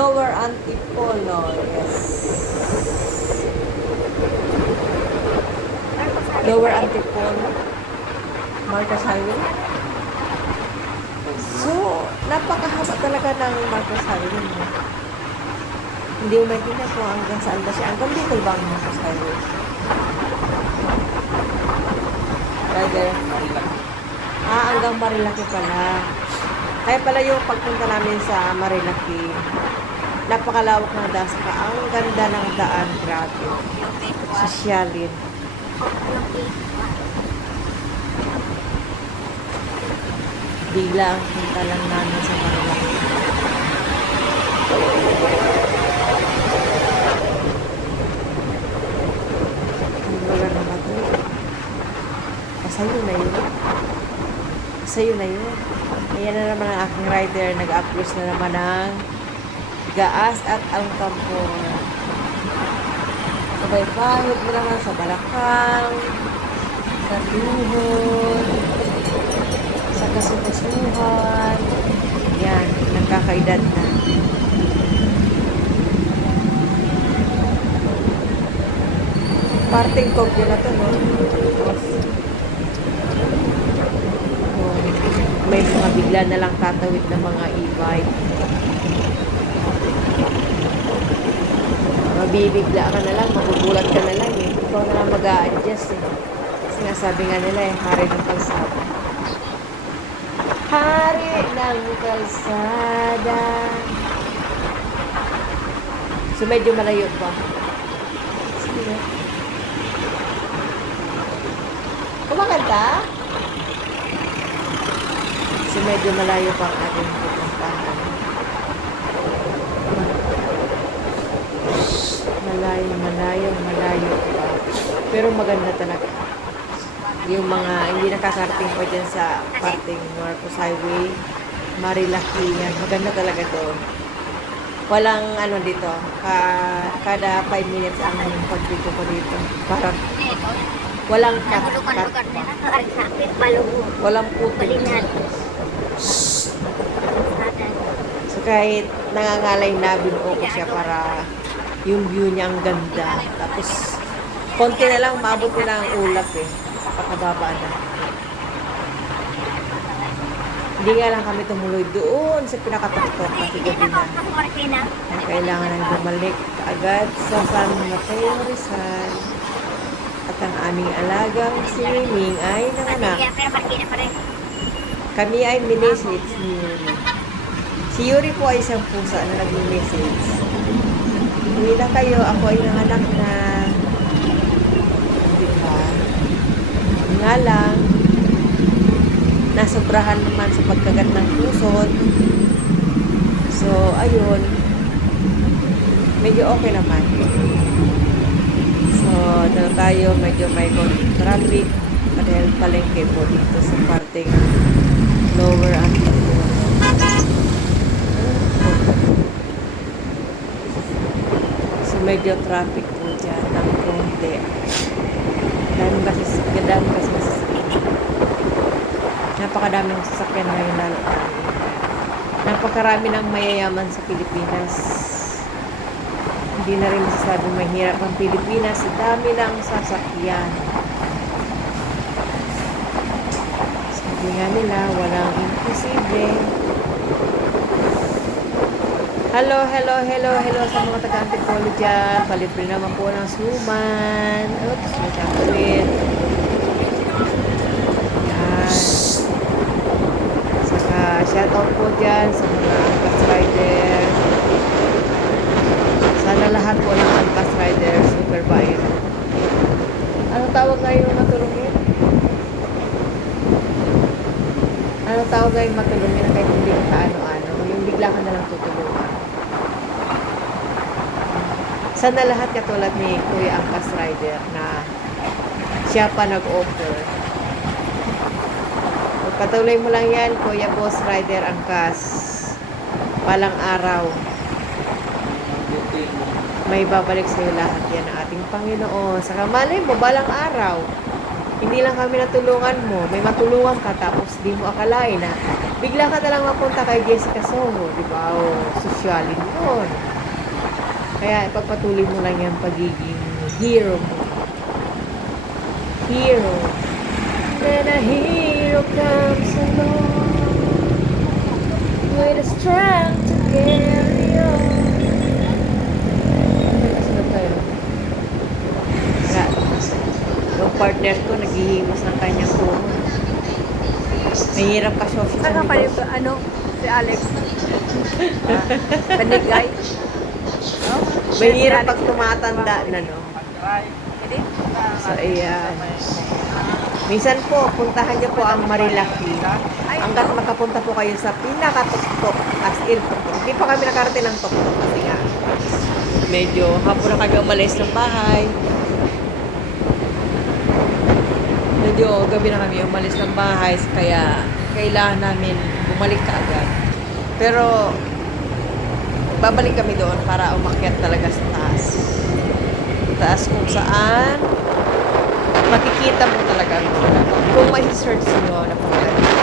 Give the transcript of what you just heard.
Lower Antipolo. Yes. Lower Antipolo. Marcos Highway. So, napakahaba talaga ng Marcos Highway. No? Hindi mo maintindihan kung hanggang saan ba siya. Hanggang dito ba ang Marcos Highway? Rider. Hanggang Marilaki pala. Kaya pala yung pagpunta namin sa Marilaki, napakalawak ng daan. Saka ang ganda ng daan. Grabe. Sosyalin. Bigla ang punta lang namin sa Marilaki. Ang baga na ba ito? Pasayo na yun. Pasayo na yun. Ayan na naman ang aking rider. Nag-upgrade na naman ng gaas at alcampor. Sabay-bahid mo naman sa balakang, sa tuhod, sa kasukasuhan. Yan, nagkakaedad na. Parting kogyo na to, no? May mga bigla na lang tatawid ng mga e-bike. Mabibigla ka na lang, magugulat ka na lang eh. Ikaw na lang mag-a-adjust eh. Kasi nga sabi nga nila eh, hari ng kalsada. Hari ng kalsada. So medyo malayo pa. Sige. Kumakanta? So medyo malayo pa ang ating pupuntahan. Malayo pa. Pero maganda talaga. Yung mga hindi nakakarating pa dyan sa parting Marcos Highway, Marilaki yan. Maganda talaga doon. Walang ano dito, kada 5 minutes ang pagdito ko dito. Parang walang cut. Walang puto. So kahit nangangalay na, binuo ko siya para yung view niya ang ganda. Tapos, konti na lang, maabot na ang ulap eh. Pakababa na. Hindi nga lang kami tumuloy doon sa pinakatakot kasi gabi na. Kailangan nang bumalik agad sa San Mateo Rizal. At ang aming alagang si Ming ay nanganak. Kami ay minisits ni Yuri. Si Yuri po ay isang pusa na nag-minisits. Uwi na kayo, ako ay nanganak na. Diba? Nga lang, nasobrahan naman sa pagkagat ng pusod. So, ayun. Medyo okay naman. So, dito tayo, medyo may traffic. Dahil palengke po dito sa parting Lower Antipolo. Medyo traffic po dyan ng konti. Dami kasi sasakyan. Napakadaming sasakyan ngayon na napakarami ng mayayaman sa Pilipinas. Hindi na rin masasabing mahirap ang Pilipinas. Dami ng sasakyan. Sabi nga nila, walang imposible. Hello sa mga taga-Antipolo dyan. Palibre naman po ng suman. Oops, may chocolate. Yan. Saka shoutout po dyan sa mga Angkas Rider. Sana lahat po ng Angkas Rider super bait. Anong tawag ngayong matulungin? Anong tawag ngayong matulungin kahit hindi ka ano-ano? Yung bigla ka nalang tutulungan. Sana lahat katulad ni Kuya Angkas Rider na siya pa nag-offer. Patuloy mo lang yan, Kuya Boss Rider Angkas. Palang araw. May babalik sa iyo lahat yan ng ating Panginoon. Saka malay mo, balang araw. Hindi lang kami natulungan mo. May matulungan ka tapos di mo akalain na bigla ka na lang mapunta kay Jessica Soho, di ba? O sosyalin yun. Kaya ipagpatuloy mo lang yung pagiging hero mo. Hero. Then a hero comes along with the strength to carry on. Kasunod tayo. Kaya, yung partner ko, naghihimos ng kanyang tuhod. Mahirap ka siya sa Saka pa yung, ano, si Alex. Panigay. No? Mahirap pag tumatanda na, no? Hindi? So, ayan. Minsan po, puntahan niyo po ang Marilaki. Hanggat makapunta po kayo sa pinakatuktok, as in tuktok. Hindi pa kami nakarating ng tuktok kasi nga medyo hapon na kami umalis ng bahay. Medyo gabi na kami umalis ng bahay kaya kailangan namin bumalik kaagad. Pero babalik kami doon para umakyat talaga sa taas. Taas kung saan makikita mo talaga kung may search nyo na pangalan.